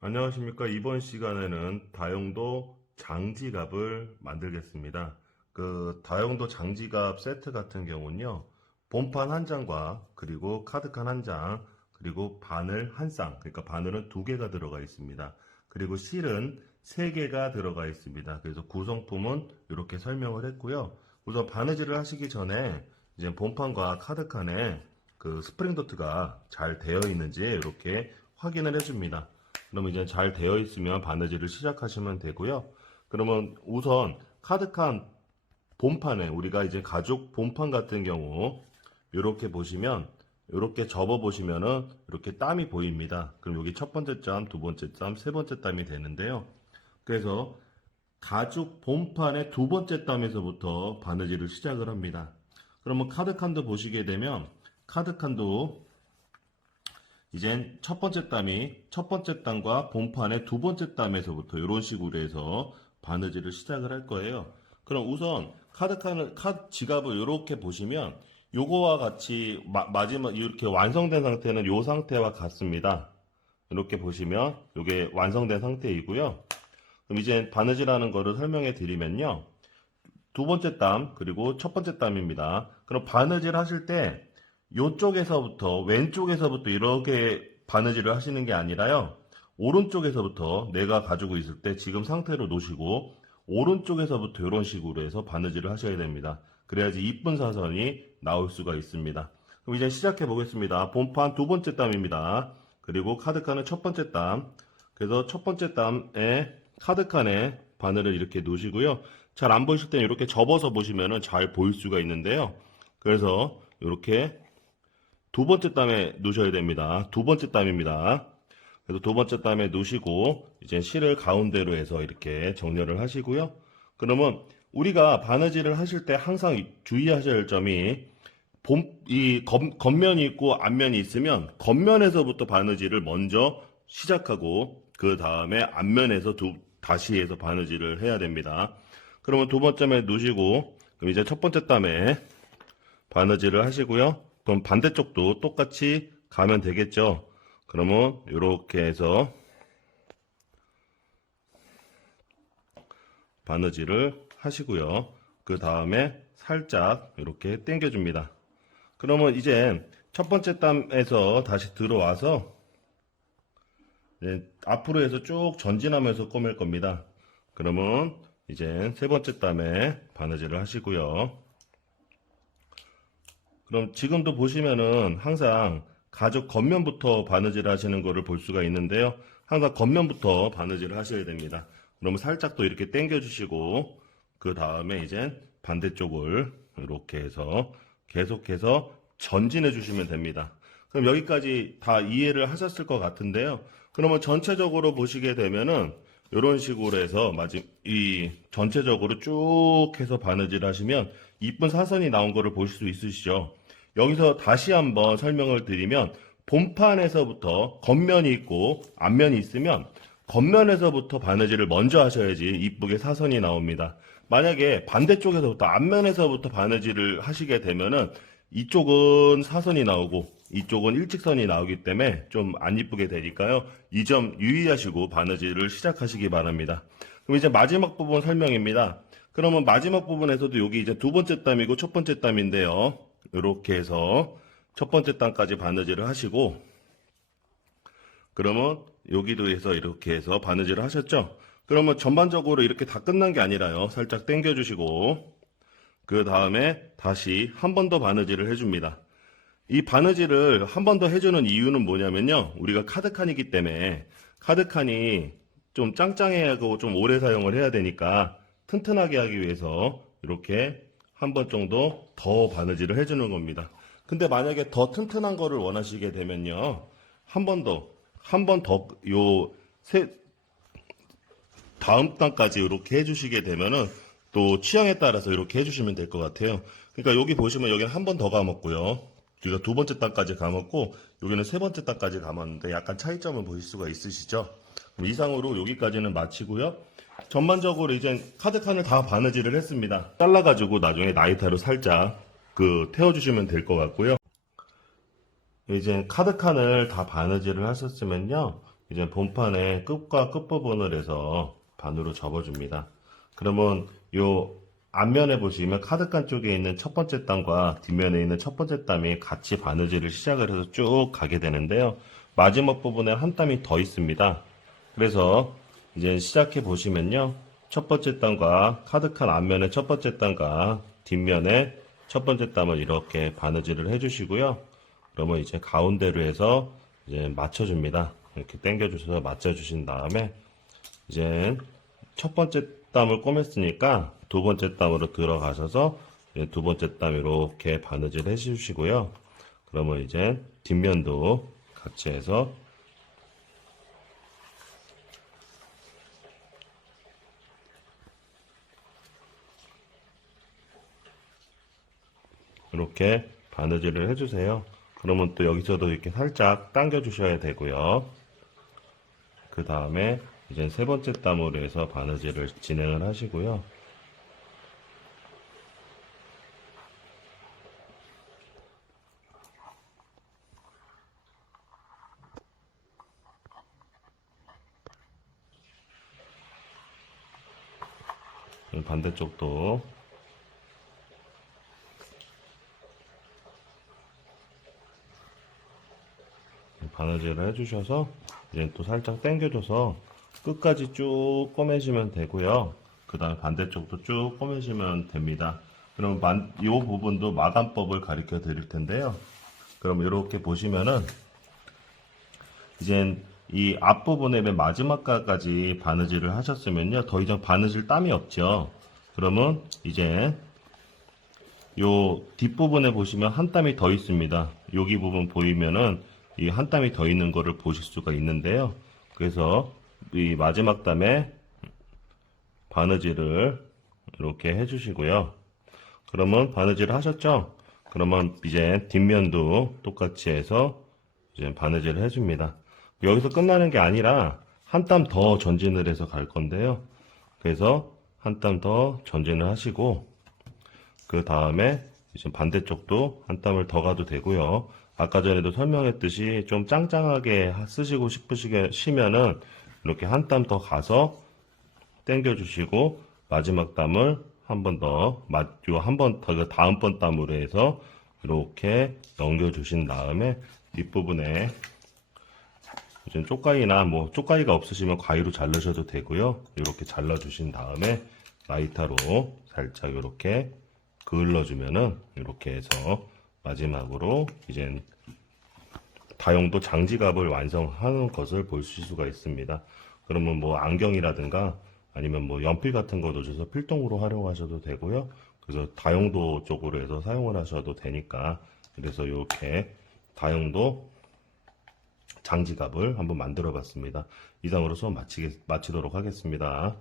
안녕하십니까. 이번 시간에는 다용도 장지갑을 만들겠습니다. 그 다용도 장지갑 세트 같은 경우는요, 본판 한 장과 그리고 카드칸 한 장, 그리고 바늘 한 쌍, 그러니까 바늘은 두 개가 들어가 있습니다. 그리고 실은 세 개가 들어가 있습니다. 그래서 구성품은 이렇게 설명을 했고요. 우선 바느질을 하시기 전에 이제 본판과 카드칸에 그 스프링 도트가 잘 되어 있는지 이렇게 확인을 해줍니다. 그러면 이제 잘 되어 있으면 바느질을 시작하시면 되고요. 그러면 우선 카드칸 본판에 우리가 이제 가죽 본판 같은 경우 이렇게 보시면 이렇게 접어 보시면은 이렇게 땀이 보입니다. 그럼 여기 첫 번째 땀, 두 번째 땀, 세 번째 땀이 되는데요. 그래서 가죽 본판의 두 번째 땀에서부터 바느질을 시작을 합니다. 그러면 카드칸도 보시게 되면 카드칸도 이젠 첫 번째 땀과 본판의 두 번째 땀에서부터 이런 식으로 해서 바느질을 시작을 할 거예요. 그럼 우선 카드 지갑을 이렇게 보시면 요거와 같이 마지막 이렇게 완성된 상태는 요 상태와 같습니다. 이렇게 보시면 이게 완성된 상태이고요. 그럼 이제 바느질하는 거를 설명해 드리면요. 두 번째 땀 그리고 첫 번째 땀입니다. 그럼 바느질 하실 때 요쪽에서부터 왼쪽에서부터 이렇게 바느질을 하시는 게 아니라요. 오른쪽에서부터 내가 가지고 있을 때 지금 상태로 놓으시고 오른쪽에서부터 이런 식으로 해서 바느질을 하셔야 됩니다. 그래야지 이쁜 사선이 나올 수가 있습니다. 그럼 이제 시작해 보겠습니다. 본판 두 번째 땀입니다. 그리고 카드칸은 첫 번째 땀. 그래서 첫 번째 땀에 카드칸에 바늘을 이렇게 놓으시고요. 잘 안 보이실 때는 이렇게 접어서 보시면 잘 보일 수가 있는데요. 그래서 이렇게 두 번째 땀에 놓으셔야 됩니다. 두 번째 땀입니다. 그래서 두 번째 땀에 놓으시고 이제 실을 가운데로 해서 이렇게 정렬을 하시고요. 그러면 우리가 바느질을 하실 때 항상 주의하셔야 할 점이 겉면이 있고 앞면이 있으면 겉면에서부터 바느질을 먼저 시작하고 그 다음에 앞면에서 다시 해서 바느질을 해야 됩니다. 그러면 두 번째 땀에 놓으시고 그럼 이제 첫 번째 땀에 바느질을 하시고요. 그럼 반대쪽도 똑같이 가면 되겠죠. 그러면 이렇게 해서 바느질을 하시고요. 그 다음에 살짝 이렇게 당겨줍니다. 그러면 이제 첫 번째 땀에서 다시 들어와서 앞으로 해서 쭉 전진하면서 꼬맬 겁니다. 그러면 이제 세 번째 땀에 바느질을 하시고요. 그럼 지금도 보시면은 항상 가죽 겉면부터 바느질 하시는 거를 볼 수가 있는데요. 항상 겉면부터 바느질을 하셔야 됩니다. 그러면 살짝 또 이렇게 당겨 주시고 그 다음에 이제 반대쪽을 이렇게 해서 계속해서 전진해 주시면 됩니다. 그럼 여기까지 다 이해를 하셨을 것 같은데요. 그러면 전체적으로 보시게 되면은 이런 식으로 해서 이 전체적으로 쭉 해서 바느질 하시면 이쁜 사선이 나온 거를 보실 수 있으시죠. 여기서 다시 한번 설명을 드리면 본판에서부터 겉면이 있고 앞면이 있으면 겉면에서부터 바느질을 먼저 하셔야지 이쁘게 사선이 나옵니다. 만약에 반대쪽에서부터 앞면에서부터 바느질을 하시게 되면은 이쪽은 사선이 나오고 이쪽은 일직선이 나오기 때문에 좀 안 이쁘게 되니까요. 이 점 유의하시고 바느질을 시작하시기 바랍니다. 그럼 이제 마지막 부분 설명입니다. 그러면 마지막 부분에서도 여기 이제 두 번째 땀이고 첫 번째 땀인데요. 이렇게 해서 첫 번째 땀까지 바느질을 하시고 그러면 여기도 해서 이렇게 해서 바느질을 하셨죠? 그러면 전반적으로 이렇게 다 끝난 게 아니라요. 살짝 당겨 주시고 그 다음에 다시 한 번 더 바느질을 해줍니다. 이 바느질을 한 번 더 해주는 이유는 뭐냐면요. 우리가 카드칸이기 때문에 카드칸이 좀 짱짱해야 하고 좀 오래 사용을 해야 되니까 튼튼하게 하기 위해서 이렇게 한 번 정도 더 바느질을 해주는 겁니다. 근데 만약에 더 튼튼한 거를 원하시게 되면요. 한 번 더, 다음 단까지 이렇게 해주시게 되면은 또 취향에 따라서 이렇게 해주시면 될 것 같아요. 그러니까 여기 보시면 여기는 한 번 더 감았고요. 우리가 두 번째 단까지 감았고 여기는 세 번째 단까지 감았는데 약간 차이점을 보실 수가 있으시죠? 그럼 이상으로 여기까지는 마치고요. 전반적으로 이제 카드칸을 다 바느질을 했습니다. 잘라가지고 나중에 나이타로 살짝 태워주시면 될 것 같고요. 이제 카드칸을 다 바느질을 하셨으면요. 이제 본판의 끝과 끝부분을 해서 반으로 접어줍니다. 그러면 요 앞면에 보시면 카드칸 쪽에 있는 첫 번째 땀과 뒷면에 있는 첫 번째 땀이 같이 바느질을 시작을 해서 쭉 가게 되는데요. 마지막 부분에 한 땀이 더 있습니다. 그래서 이제 시작해 보시면요. 첫 번째 땀과 카드칸 앞면의 첫 번째 땀과 뒷면에 첫 번째 땀을 이렇게 바느질을 해주시고요. 그러면 이제 가운데로 해서 이제 맞춰줍니다. 이렇게 당겨주셔서 맞춰주신 다음에 이제 첫 번째 땀을 꼬맸으니까 두 번째 땀으로 들어가셔서 이제 두 번째 땀 이렇게 바느질 해주시고요. 그러면 이제 뒷면도 같이 해서 이렇게 바느질을 해주세요. 그러면 또 여기서도 이렇게 살짝 당겨 주셔야 되고요. 그 다음에 이제 세 번째 땀으로 해서 바느질을 진행을 하시고요. 반대쪽도 바느질을 해주셔서 이제 또 살짝 당겨줘서 끝까지 쭉 꼬매시면 되고요. 그 다음에 반대쪽도 쭉 꼬매시면 됩니다. 그럼 이 부분도 마감법을 가르쳐 드릴 텐데요. 그럼 이렇게 보시면은 이제 이 앞부분에 맨 마지막까지 바느질을 하셨으면요. 더 이상 바느질 땀이 없죠. 그러면 이제 요 뒷부분에 보시면 한 땀이 더 있습니다. 여기 부분 보이면은 이 한 땀이 더 있는 거를 보실 수가 있는데요. 그래서 이 마지막 땀에 바느질을 이렇게 해주시고요. 그러면 바느질을 하셨죠? 그러면 이제 뒷면도 똑같이 해서 이제 바느질을 해줍니다. 여기서 끝나는 게 아니라 한 땀 더 전진을 해서 갈 건데요. 그래서 한 땀 더 전진을 하시고 그 다음에 이제 반대쪽도 한 땀을 더 가도 되고요. 아까 전에도 설명했듯이 좀 짱짱하게 쓰시고 싶으시면은 이렇게 한 땀 더 가서 당겨 주시고 마지막 땀을 한 번 더, 그 다음번 땀으로 해서 이렇게 넘겨 주신 다음에 뒷부분에 이제 쪽가위나 뭐 쪽가위가 없으시면 가위로 자르셔도 되고요. 이렇게 잘라 주신 다음에 라이터로 살짝 이렇게 그을러주면은 이렇게 해서 마지막으로 이제 다용도 장지갑을 완성하는 것을 볼 수가 있습니다. 그러면 뭐 안경이라든가 아니면 뭐 연필 같은 거 넣어줘서 필통으로 활용하셔도 되고요. 그래서 다용도 쪽으로 해서 사용을 하셔도 되니까 그래서 이렇게 다용도 장지갑을 한번 만들어 봤습니다. 이상으로 수업 마치도록 하겠습니다.